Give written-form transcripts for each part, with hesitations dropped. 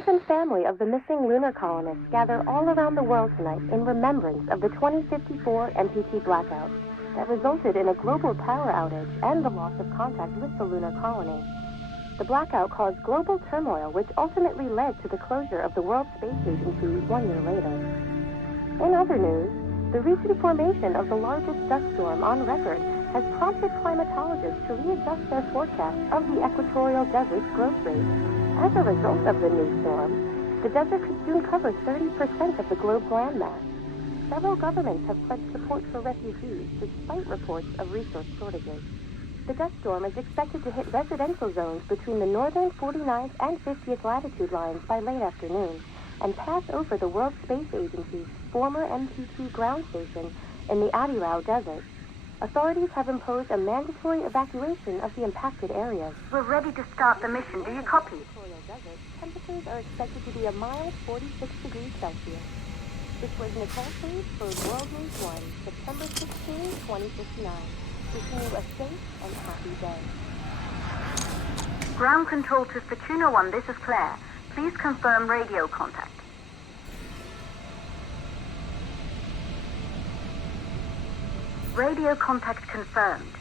Friends and family of the missing lunar colonists gather all around the world tonight in remembrance of the 2054 MPT blackout that resulted in a global power outage and the loss of contact with the lunar colony. The blackout caused global turmoil, which ultimately led to the closure of the World Space Agency 1 year later. In other news, the recent formation of the largest dust storm on record has prompted climatologists to readjust their forecast of the equatorial desert's growth rate. As a result of the new storm, the desert could soon cover 30% of the globe's landmass. Several governments have pledged support for refugees despite reports of resource shortages. The dust storm is expected to hit residential zones between the northern 49th and 50th latitude lines by late afternoon and pass over the World Space Agency's former MPT ground station in the Adirau Desert. Authorities have imposed a mandatory evacuation of the impacted areas. We're ready to start the mission. Do you copy? Temperatures are expected to be a mild 46 degrees Celsius. This was Nicole Page for World News 1, September 16, 2059. Wishing you a safe and happy day. Ground control to Fortuna 1, this is Claire. Please confirm radio contact. Radio contact confirmed.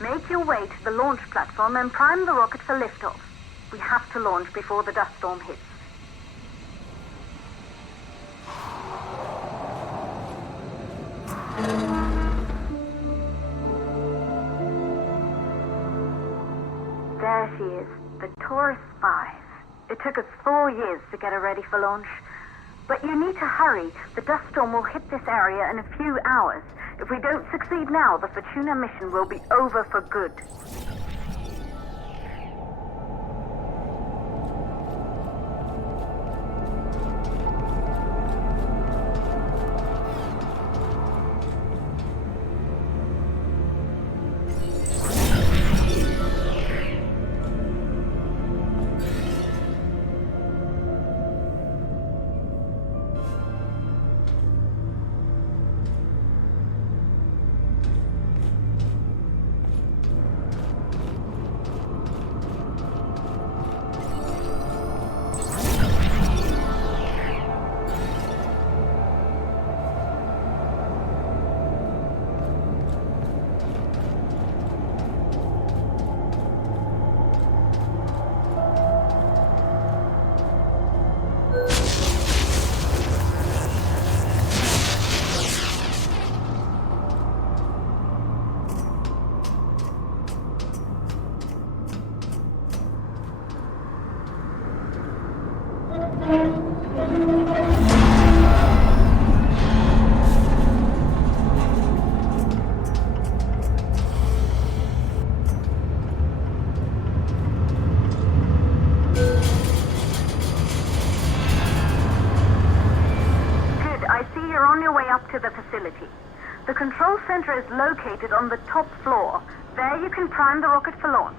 Make your way to the launch platform and prime the rocket for liftoff. We have to launch before the dust storm hits. There she is, the Taurus 5. It took us 4 years to get her ready for launch. But you need to hurry. The dust storm will hit this area in a few hours. If we don't succeed now, the Fortuna mission will be over for good. To the facility. The control center is located on the top floor. There you can prime the rocket for launch.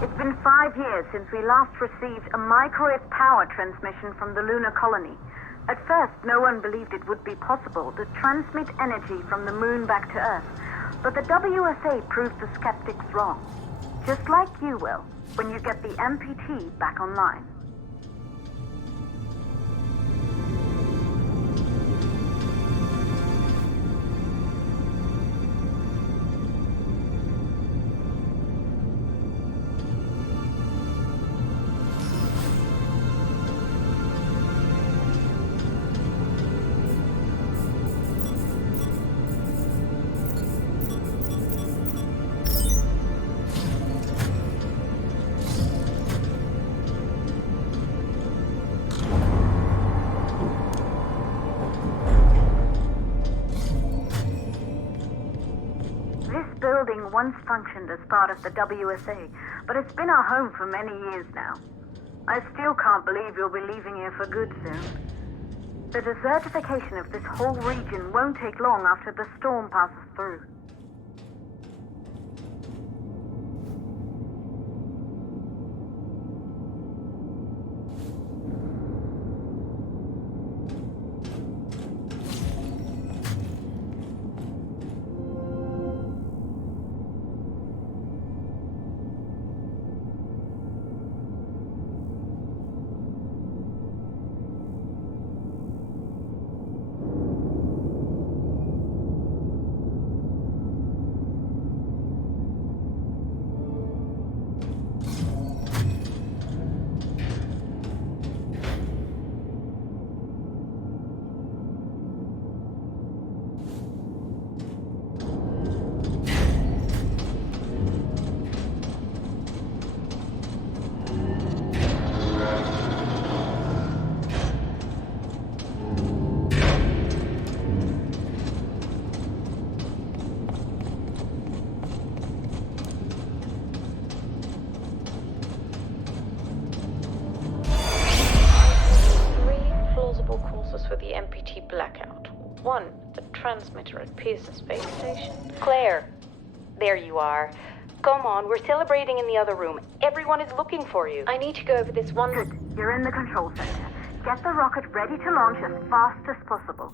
It's been 5 years since we last received a microwave power transmission from the lunar colony. At first, no one believed it would be possible to transmit energy from the moon back to Earth, but the WSA proved the skeptics wrong. Just like you will, when you get the MPT back online. Once functioned as part of the WSA, but it's been our home for many years now. I still can't believe you'll be leaving here for good soon. The desertification of this whole region won't take long after the storm passes through. blackout. 1, the transmitter at Pearson Space Station. Claire, there you are. Come on, we're celebrating in the other room. Everyone is looking for you. I need to go over this one... Good. You're in the control center. Get the rocket ready to launch as fast as possible.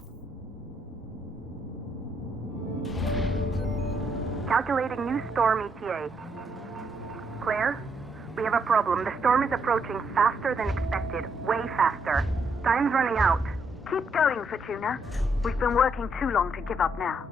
Calculating new storm ETA. Claire, we have a problem. The storm is approaching faster than expected. Way faster. Time's running out. Keep going, Fortuna. We've been working too long to give up now.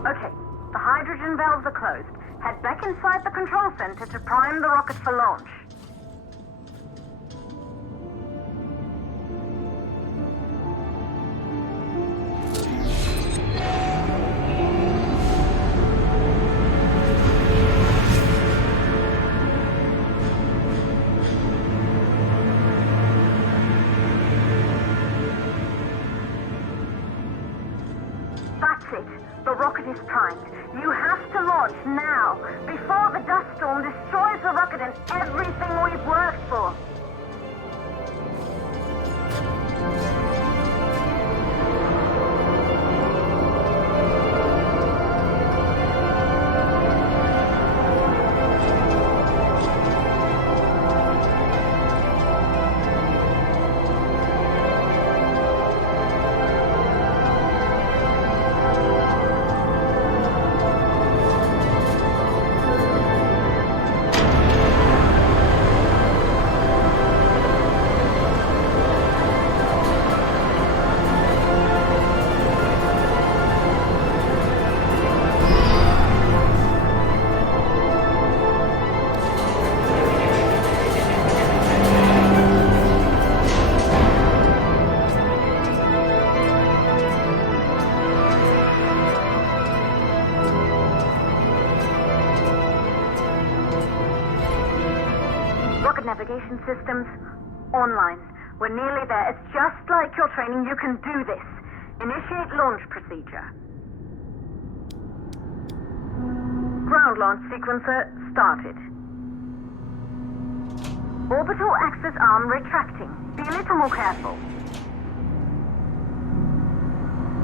Okay, the hydrogen valves are closed. Head back inside the control center to prime the rocket for launch. That's it. The rocket is primed. You have to launch now, before the dust storm destroys the rocket and everything we've worked for. Rocket navigation systems online. We're nearly there. It's just like your training. You can do this. Initiate launch procedure. Ground launch sequencer started. Orbital axis arm retracting. Be a little more careful.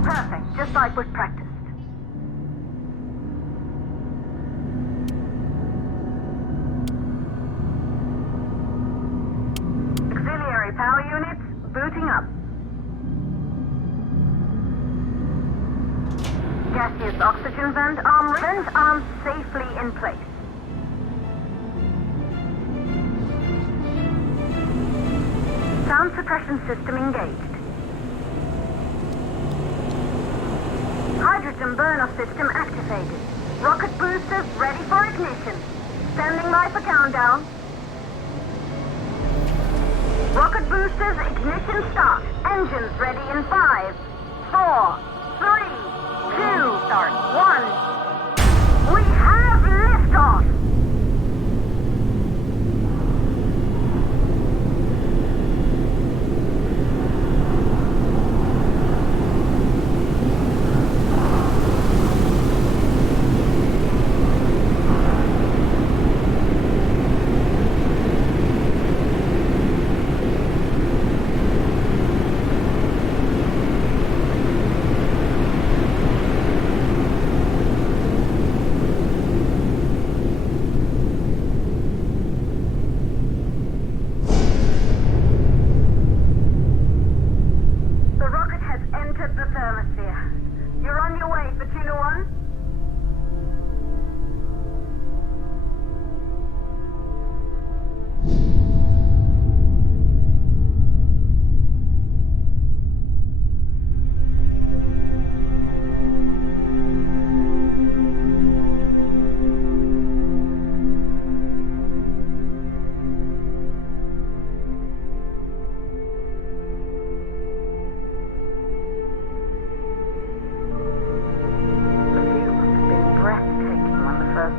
Perfect, just like we've practiced. Auxiliary power units booting up. Gaseous oxygen vent arms safely in place. Sound suppression system engaged. hydrogen burner system activated. Rocket boosters ready for ignition. Standing by for countdown. Rocket boosters ignition start. Engines ready in 5, 4, 3, 2, start, 1. We have liftoff! You're on your way, Fortuna 1.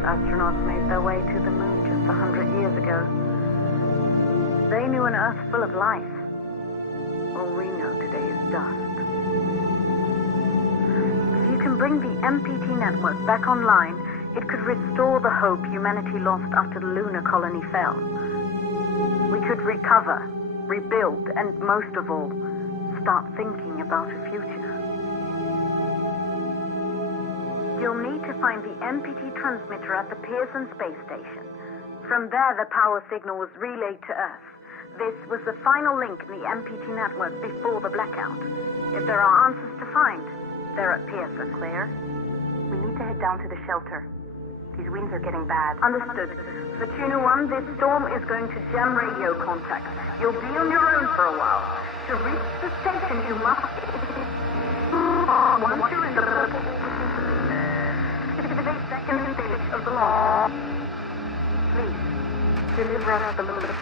Astronauts made their way to the moon just 100 years ago. They knew an Earth full of life. All we know today is dust. If you can bring the MPT network back online, it could restore the hope humanity lost after the lunar colony fell. We could recover, rebuild, and most of all, start thinking about a future. You'll need to find the MPT transmitter at the Pearson space station. From there, the power signal was relayed to Earth. This was the final link in the MPT network before the blackout. If there are answers to find, they're at Pearson. Claire, we need to head down to the shelter. These winds are getting bad. Understood. Fortuna 1, this storm is going to jam radio contact. You'll be on your own for a while. To reach the station, you must... Once you're in the purple... second stage of the law. Please, deliver us the moon.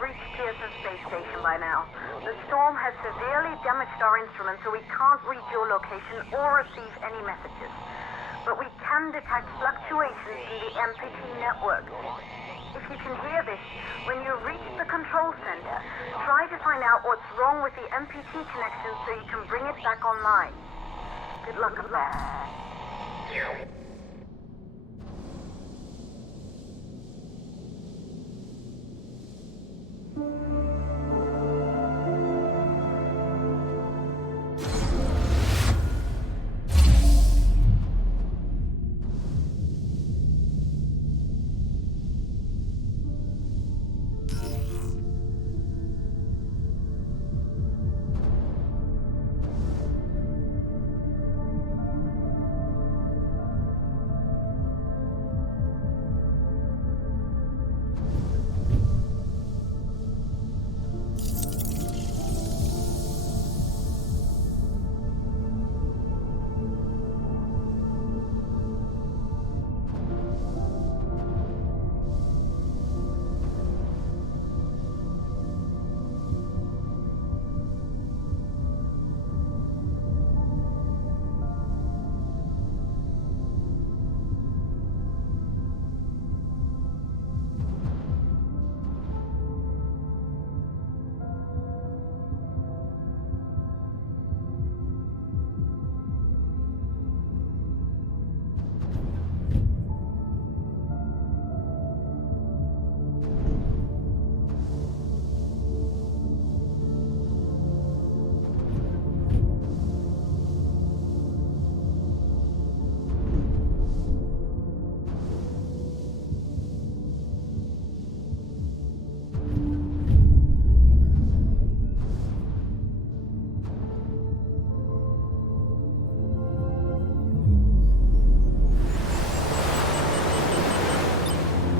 reached Pearson Space Station by now. The storm has severely damaged our instruments, so we can't read your location or receive any messages. But we can detect fluctuations in the MPT network. If you can hear this, when you reach the control center, try to find out what's wrong with the MPT connection so you can bring it back online. Good luck with that.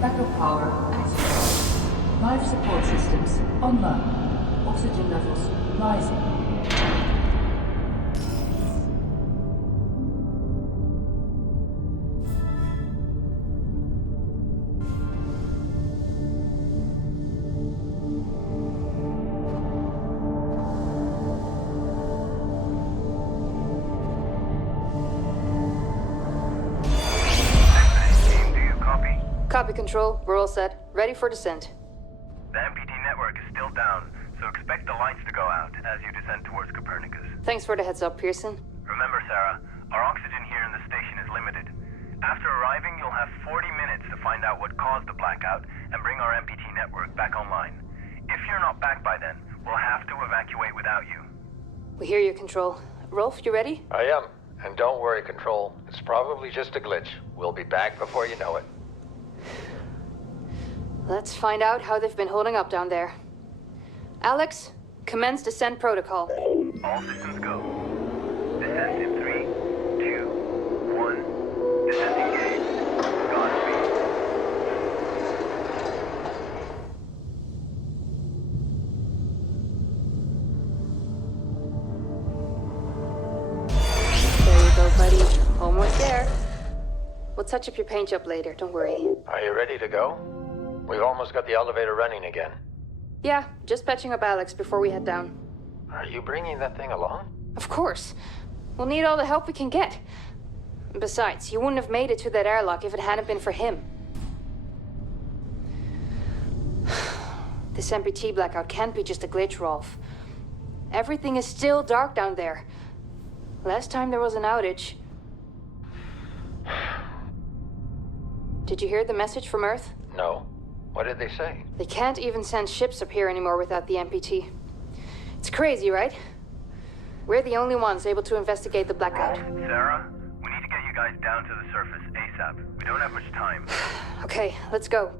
Backup power active. Life support systems online. Oxygen levels rising. Copy, Control. We're all set. Ready for descent. The MPT network is still down, so expect the lights to go out as you descend towards Copernicus. Thanks for the heads up, Pearson. Remember, Sarah, our oxygen here in the station is limited. After arriving, you'll have 40 minutes to find out what caused the blackout and bring our MPT network back online. If you're not back by then, we'll have to evacuate without you. We hear you, Control. Rolf, you ready? I am. And don't worry, Control. It's probably just a glitch. We'll be back before you know it. Let's find out how they've been holding up down there. Alex, commence descent protocol. All systems go. Descent in 3, 2, 1. Descent engaged. Godspeed. There you go, buddy. Almost there. We'll touch up your paint job later, don't worry. Are you ready to go? We've almost got the elevator running again. Yeah, just patching up Alex before we head down. Are you bringing that thing along? Of course. We'll need all the help we can get. Besides, you wouldn't have made it to that airlock if it hadn't been for him. This MPT blackout can't be just a glitch, Rolf. Everything is still dark down there. Last time there was an outage. Did you hear the message from Earth? No. What did they say? They can't even send ships up here anymore without the MPT. It's crazy, right? We're the only ones able to investigate the blackout. Sarah, we need to get you guys down to the surface ASAP. We don't have much time. Okay, let's go.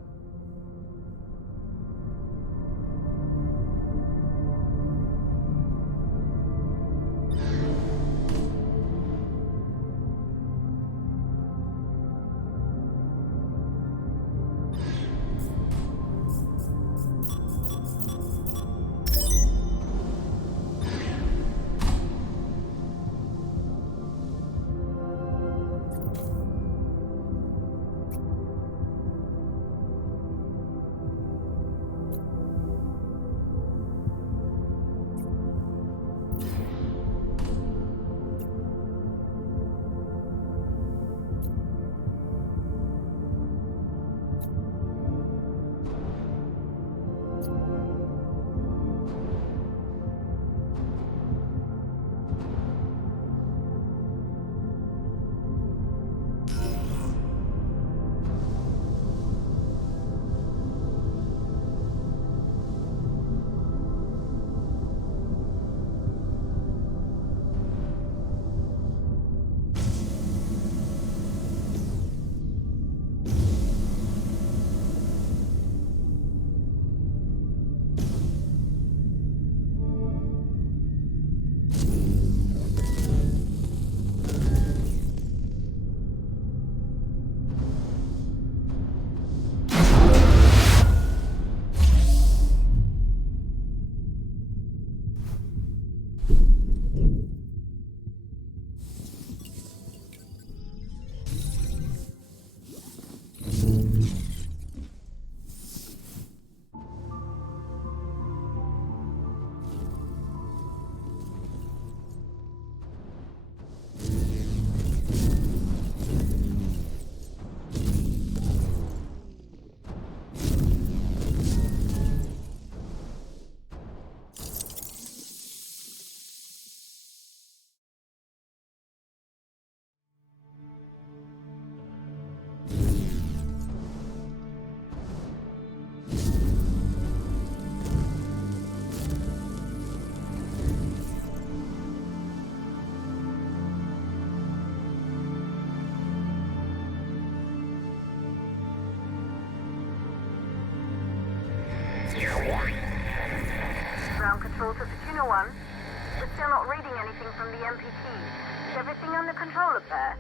Is everything under control up there?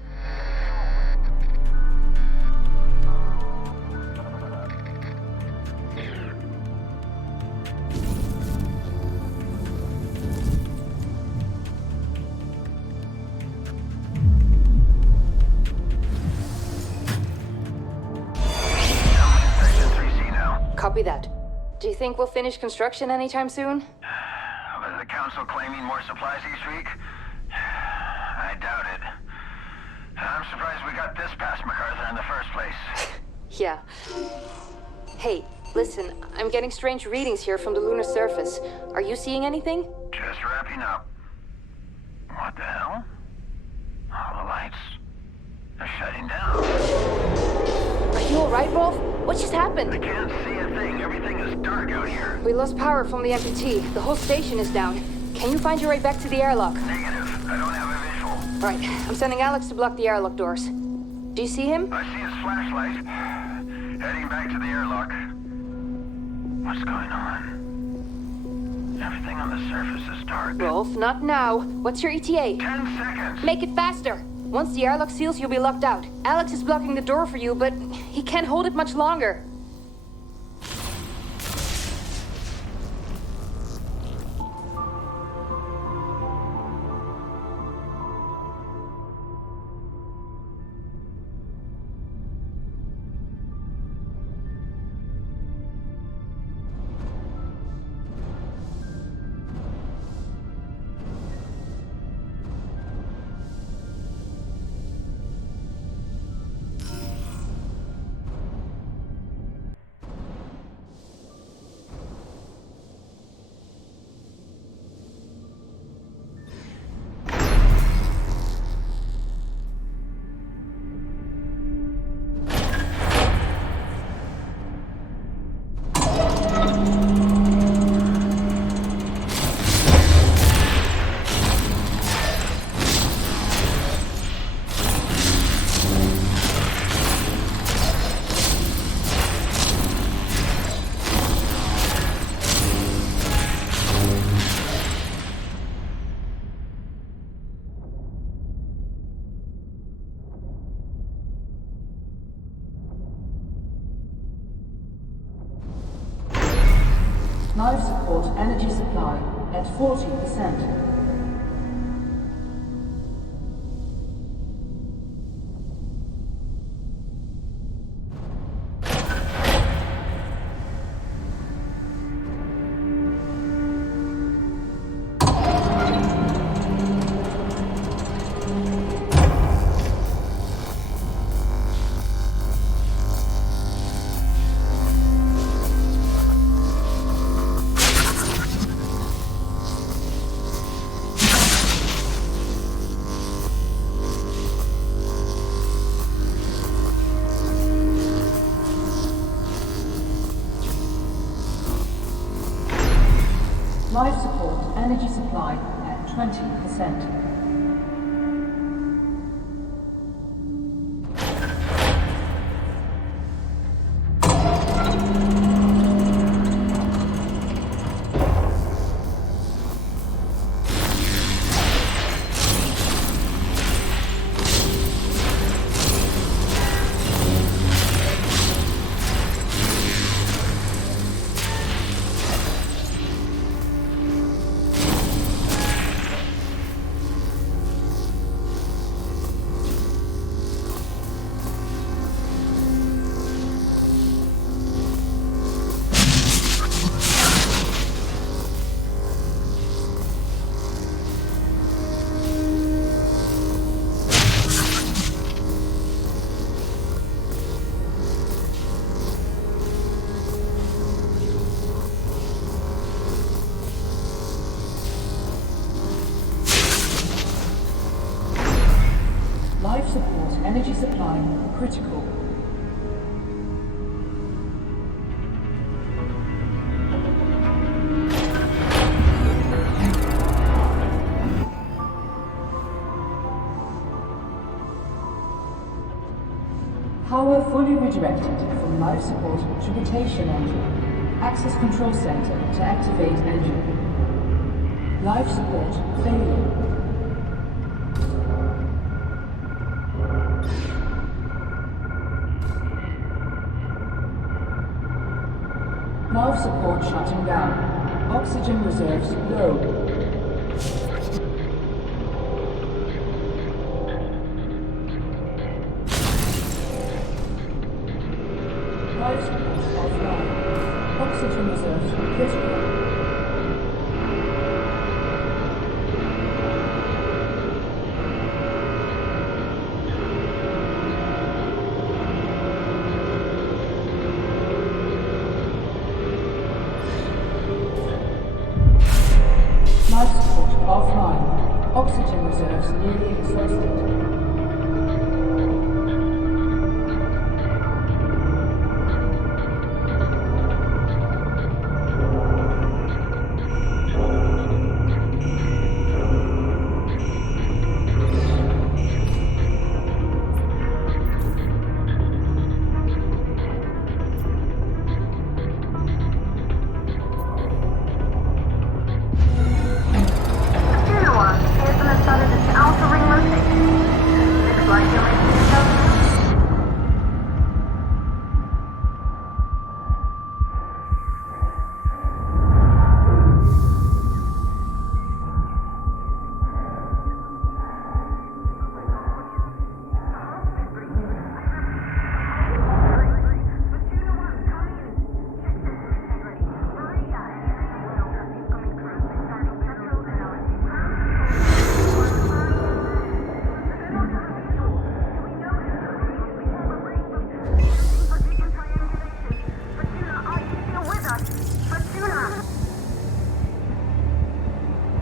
Copy that. Do you think we'll finish construction anytime soon? Is the council claiming more supplies each week? I doubt it. I'm surprised we got this past MacArthur in the first place. Yeah. Hey, listen, I'm getting strange readings here from the lunar surface. Are you seeing anything? Just wrapping up. What the hell? All the lights are shutting down. Are you alright, Rolf? What just happened? I can't see a thing. Everything is dark out here. We lost power from the MPT. The whole station is down. Can you find your way back to the airlock? Negative. I don't have a visual. Right. I'm sending Alex to block the airlock doors. Do you see him? I see his flashlight. Heading back to the airlock. What's going on? Everything on the surface is dark. Rolf, not now. What's your ETA? 10 seconds. Make it faster. Once the airlock seals, you'll be locked out. Alex is blocking the door for you, but he can't hold it much longer. Life support energy supply at 40%. Life support energy supply at 20%. Life support energy supply critical. Power fully redirected from life support to rotation engine. Access control center to activate engine. Life support failure. support shutting down. Oxygen reserves low. Life support offline. Oxygen reserves critical.